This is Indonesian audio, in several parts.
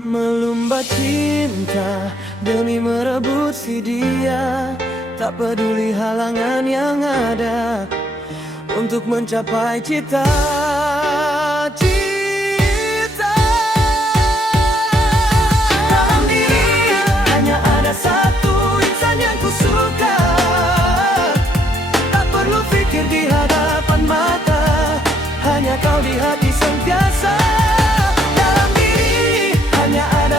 Melumba cinta demi merebut si dia, tak peduli halangan yang ada untuk mencapai cita-cita. Dalam diri hanya ada satu insan yang ku suka, tak perlu pikir di hadapan mata, hanya kau di hati sentiasa.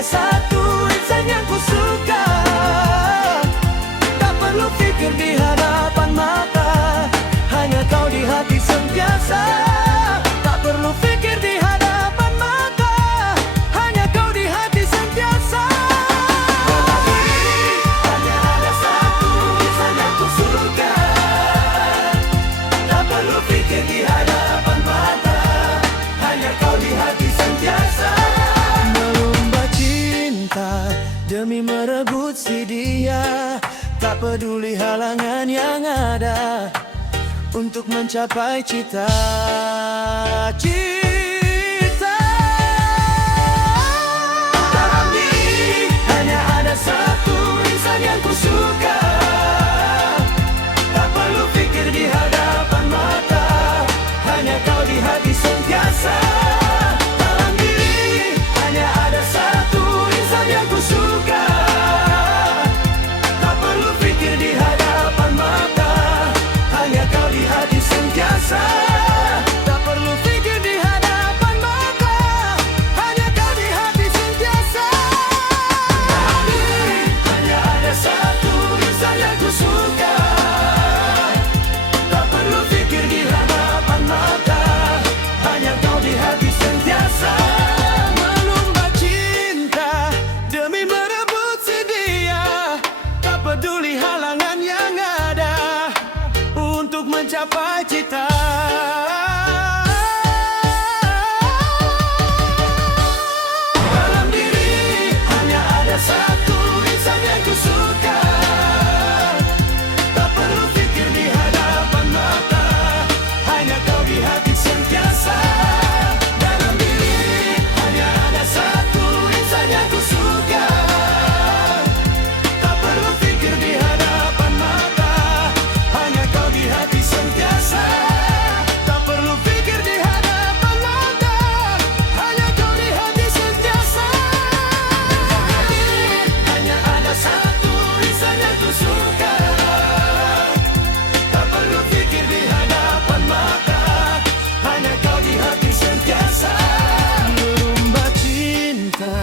Satu insan yang ku suka, tak perlu pikir di hadapan mata, hanya kau di hati sentiasa. Tak perlu pikir di hadapan mata, hanya kau di hati sentiasa. Hanya ada satu insan yang ku suka, tak perlu pikir di hadapan mata, hanya kau di hati sentiasa. Demi merebut si dia, tak peduli halangan yang ada untuk mencapai cita-cita. Dalam diri hanya ada satu insan yang ku suka, tak perlu pikir di hadapan mata, hanya kau di hati sentiasa. Dalam diri hanya ada satu insan yang ku suka, tak perlu pikir di hadapan mata, hanya kau di hati sentiasa. Hanya ada satu insan yang ku suka, tak perlu pikir di hadapan mata, hanya kau di hati sentiasa. Melumba cinta demi merebut si dia, tak peduli halangan yang ada untuk mencapai cita. Dalam diri hanya ada satu insan yang ku suka, tak perlu pikir di hadapan mata, hanya kau di hati sentiasa. Dalam diri hanya ada satu insan yang ku suka, tak perlu pikir di hadapan mata, hanya kau di hati sentiasa. Tak perlu pikir di hadapan mata, hanya kau di hati sentiasa. Hanya ada satu insan yang ku suka, tak perlu pikir di hadapan mata, hanya kau di hati sentiasa. Melumba cinta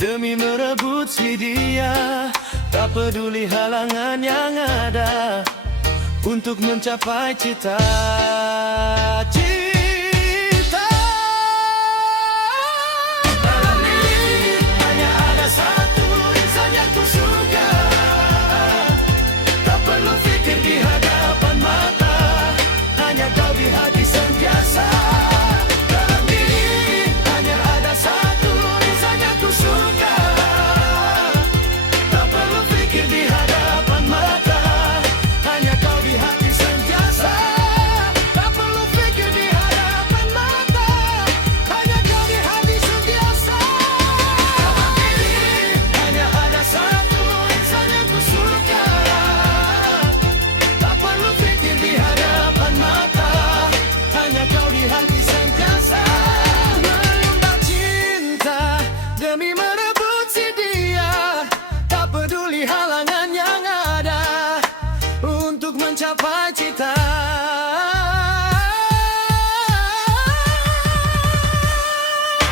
demi merebut si dia, tak peduli halangan yang ada untuk mencapai cita-cita. Dalam diri hanya ada satu insan yang ku suka, tak perlu pikir di hadapan mata, hanya kau di hati sentiasa. Dalam diri hanya ada satu insan yang ku suka, tak perlu pikir di hadapan mata, hanya kau di hati sentiasa. Tak perlu pikir di hadapan mata, hanya kau di hati sentiasa. Dalam diri hanya ada satu insan yang ku suka, tak perlu pikir di hadapan mata, hanya kau di hati sentiasa. Melumba cinta demi merebut si dia, tak peduli halangan yang ada untuk mencapai cita.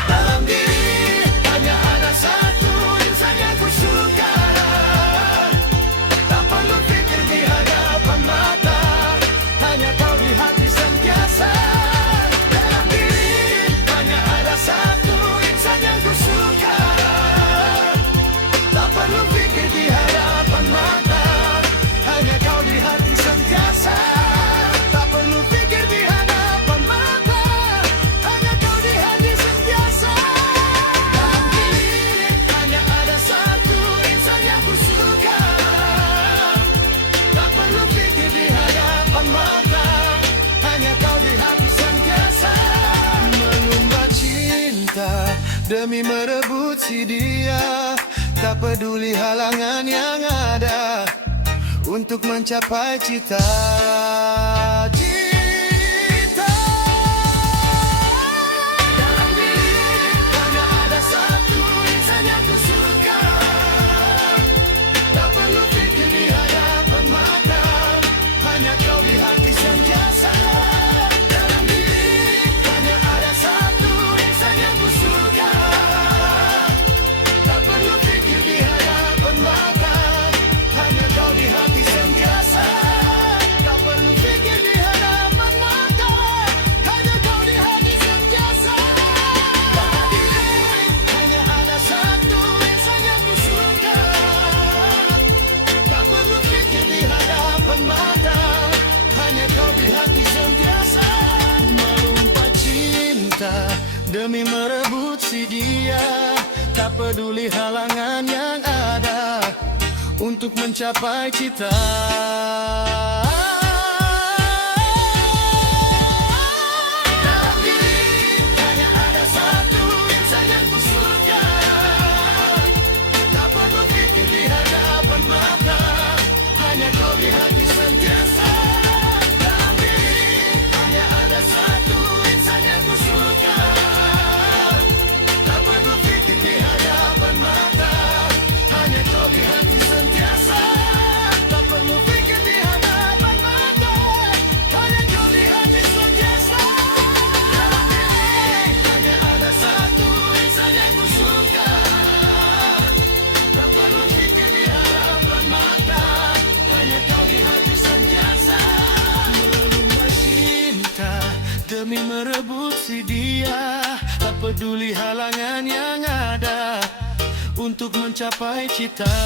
Dalam diri hanya ada satu insan yang ku suka, tak perlu pikir di hadapan mata, hanya kau di hati sentiasa. Dalam diri hanya ada satu insan yang ku suka, tak perlu pikir di hadapan demi merebut si dia. Tak peduli halangan yang ada untuk mencapai cita-cita. Dalam diri hanya ada satu insan yang ku suka. Tak perlu fikir di hadapan mata, hanya kau di hati sentiasa. Dalam diri hanya ada satu insan yang ku suka. Tak perlu fikir di hadapan mata, hanya kau di hati sentiasa. Tak perlu fikir di hadapan mata, hanya kau di hati sentiasa. Dalam diri hanya ada satu insan yang ku suka. Tak perlu fikir di hadapan mata, hanya kau di hati sentiasa. Melumpat cinta demi merebut si dia. Tak peduli halangan yang ada untuk mencapai cita. Dalam diri hanya ada satu insan yang ku suka. Tak perlu fikir di hadapan mata, hanya kau di hati sentiasa. Dalam diri hanya ada satu insan yang ku suka. Tak perlu fikir di hadapan mata, hanya kau di hati sentiasa. Tak perlu fikir di hadapan mata, hanya kau di hati sentiasa. Dalam diri hanya ada satu insan yang ku suka. Tak perlu fikir di hadapan mata, hanya kau di hati sentiasa. Melumpat cinta demi merebut si dia. Tak peduli halangan yang ada untuk mencapai cita-cita.